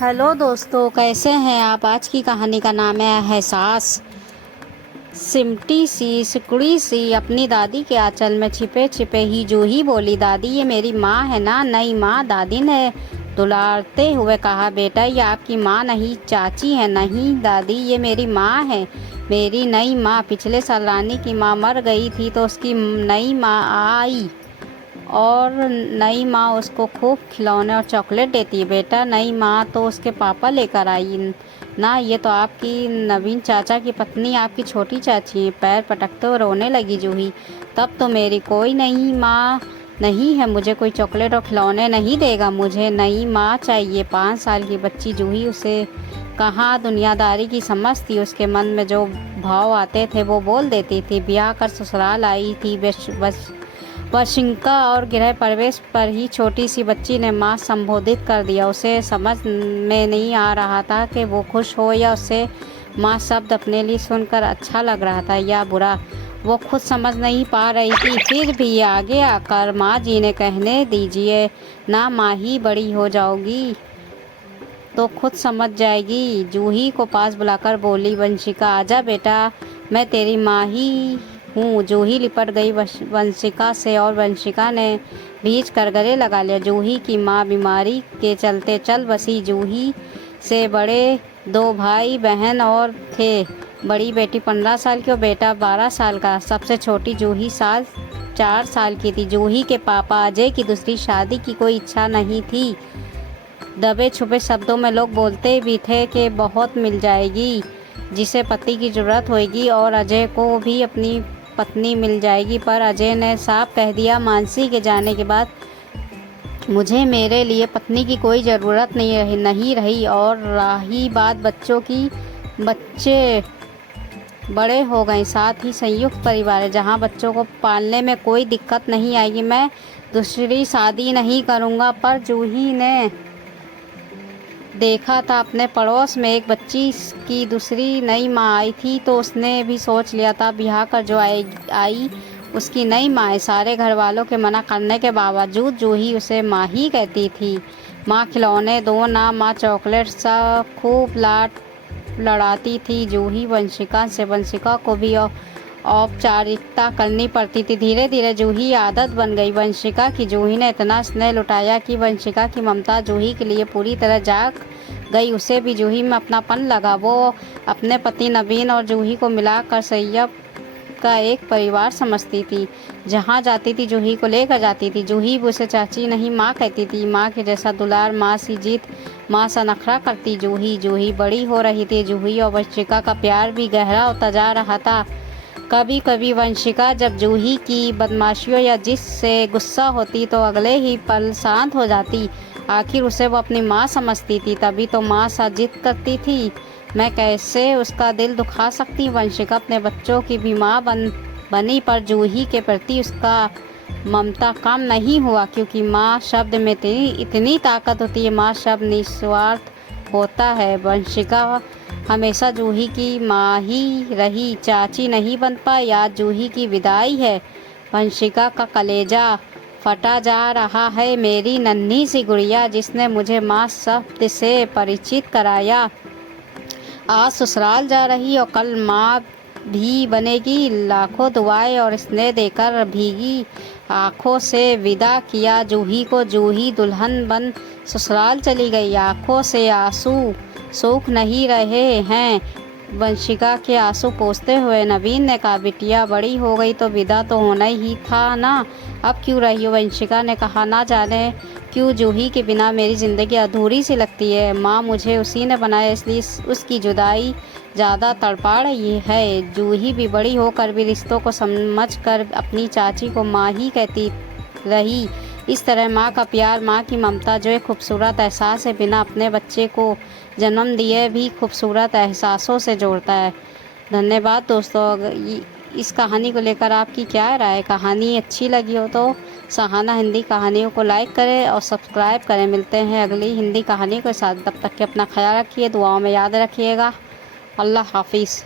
Hello दोस्तों, कैसे हैं आप। आज की कहानी का नाम है एहसास। सिमटी सी सिकुड़ी सी अपनी दादी के आंचल में छिपे छिपे ही जूही बोली, दादी ये मेरी माँ है ना। नई माँ, दादी ने दुलारते हुए कहा। बेटा ये आपकी माँ नहीं, चाची है। नहीं दादी, ये मेरी माँ है, मेरी नई माँ। पिछले साल रानी की माँ मर गई थी तो उसकी नई माँ आई और नई माँ उसको खूब खिलौने और चॉकलेट देती है। बेटा नई माँ तो उसके पापा लेकर आई ना, ये तो आपकी नवीन चाचा की पत्नी, आपकी छोटी चाची है। पैर पटकते हुए रोने लगी जूही। तब तो मेरी कोई नई माँ नहीं है, मुझे कोई चॉकलेट और खिलौने नहीं देगा, मुझे नई माँ चाहिए। 5 साल की बच्ची जूही, उसे कहाँ दुनियादारी की समझ थी। उसके मन में जो भाव आते थे वो बोल देती थी। ब्याह कर ससुराल आई थी बस वशिंका और गृह प्रवेश पर ही छोटी सी बच्ची ने माँ संबोधित कर दिया। उसे समझ में नहीं आ रहा था कि वो खुश हो या उसे माँ शब्द अपने लिए सुनकर अच्छा लग रहा था या बुरा। वो खुद समझ नहीं पा रही थी। फिर भी आगे आकर माँ जी ने कहने दीजिए ना, माँ ही बड़ी हो जाओगी तो खुद समझ जाएगी। जूही को पास बुलाकर बोली, वंशिका आजा बेटा, मैं तेरी माँ ही हूँ। जूही लिपट गई वंशिका से और वंशिका ने भींच कर गले लगा लिया। जूही की माँ बीमारी के चलते चल बसी। जूही से बड़े 2 भाई बहन और थे। बड़ी बेटी 15 साल की और बेटा 12 साल का। सबसे छोटी जूही 4 साल की थी। जूही के पापा अजय की दूसरी शादी की कोई इच्छा नहीं थी। दबे छुपे शब्दों में लोग बोलते भी थे कि बहुत मिल जाएगी जिसे पति की ज़रूरत होगी और अजय को भी अपनी पत्नी मिल जाएगी। पर अजय ने साफ कह दिया, मानसी के जाने के बाद मुझे मेरे लिए पत्नी की कोई ज़रूरत नहीं रही। और रही बात बच्चों की, बच्चे बड़े हो गए, साथ ही संयुक्त परिवार है जहाँ बच्चों को पालने में कोई दिक्कत नहीं आएगी। मैं दूसरी शादी नहीं करूँगा। पर जूही ने देखा था अपने पड़ोस में एक बच्ची की दूसरी नई माँ आई थी तो उसने भी सोच लिया था ब्याह कर जो आई उसकी नई माँ है। सारे घर वालों के मना करने के बावजूद जूही उसे माँ ही कहती थी। माँ खिलौने दो ना, माँ चॉकलेट सा खूब लड़ाती थी जूही वंशिका से। वंशिका को भी औपचारिकता करनी पड़ती थी। धीरे धीरे जूही आदत बन गई वंशिका की। जूही ने इतना स्नेह लुटाया कि वंशिका की ममता जूही के लिए पूरी तरह जाग गई। उसे भी जूही में अपनापन लगा। वो अपने पति नवीन और जूही को मिलाकर सैयब का एक परिवार समझती थी। जहाँ जाती थी जूही को लेकर जाती थी। जूही भी उसे चाची नहीं माँ कहती थी। माँ के जैसा दुलार, माँ सी जीत, माँ सा नखरा करती जूही बड़ी हो रही थी। जूही और वंशिका का प्यार भी गहरा होता जा रहा था। कभी कभी वंशिका जब जूही की बदमाशियों या जिससे गुस्सा होती तो अगले ही पल शांत हो जाती। आखिर उसे वो अपनी माँ समझती थी, तभी तो माँ सा जिद करती थी। मैं कैसे उसका दिल दुखा सकती। वंशिका अपने बच्चों की भी माँ बनी, पर जूही के प्रति उसका ममता कम नहीं हुआ, क्योंकि माँ शब्द में इतनी ताकत होती है। माँ शब्द निस्वार्थ होता है। वंशिका हमेशा जूही की माँ ही रही, चाची नहीं बन पाई। आज जूही की विदाई है। वंशिका का कलेजा फटा जा रहा है। मेरी नन्ही सी गुड़िया जिसने मुझे माँ शब्द से परिचित कराया, आज ससुराल जा रही और कल माँ भी बनेगी। लाखों दुआएं और स्नेह देकर भीगी आँखों से विदा किया जूही को। जूही दुल्हन बन ससुराल चली गई। आँखों से आंसू सूख नहीं रहे हैं। वंशिका के आंसू पोंछते हुए नवीन ने कहा, बिटिया बड़ी हो गई तो विदा तो होना ही था ना, अब क्यों रही हो। वंशिका ने कहा, ना जाने क्यों जूही के बिना मेरी ज़िंदगी अधूरी सी लगती है। माँ मुझे उसी ने बनाया, इसलिए उसकी जुदाई ज़्यादा तड़पा रही है। जूही भी बड़ी होकर भी रिश्तों को समझकर अपनी चाची को माँ ही कहती रही। इस तरह माँ का प्यार, माँ की ममता जो एक खूबसूरत एहसास है, बिना अपने बच्चे को जन्म दिए भी खूबसूरत एहसासों से जोड़ता है। धन्यवाद दोस्तों। इस कहानी को लेकर आपकी क्या राय है। कहानी अच्छी लगी हो तो सहाना हिंदी कहानियों को लाइक करें और सब्सक्राइब करें। मिलते हैं अगली हिंदी कहानी के साथ। तब तक के अपना ख्याल रखिए, दुआओं में याद रखिएगा। अल्लाह हाफिज़।